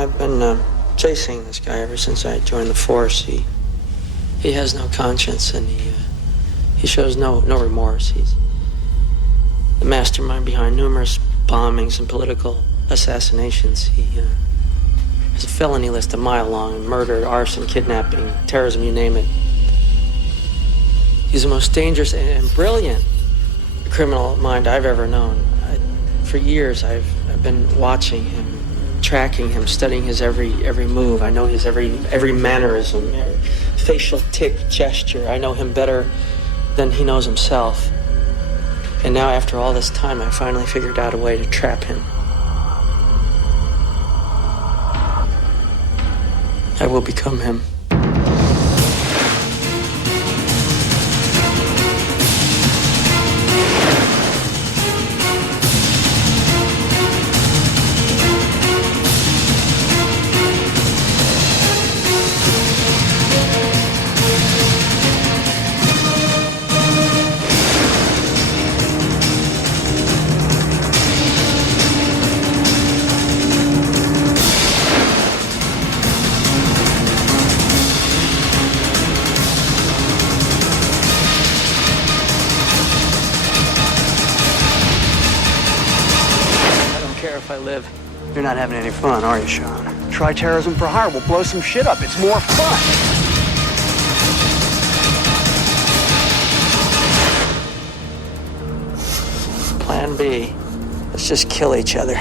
I've been chasing this guy ever since I joined the force. He has no conscience, and he shows no remorse. He's the mastermind behind numerous bombings and political assassinations. He has a felony list a mile long: murder, arson, kidnapping, terrorism, you name it. He's the most dangerous and brilliant criminal mind I've ever known. For years, I've been watching him, tracking him, studying his every move. I know his every mannerism, every facial tick, gesture. I know him better than he knows himself. And now, after all this time, I finally figured out a way to trap him. I will become him. If I live, you're not having any fun, are you, Sean? Try terrorism for hire. We'll blow some shit up. It's more fun. Plan B. Let's just kill each other.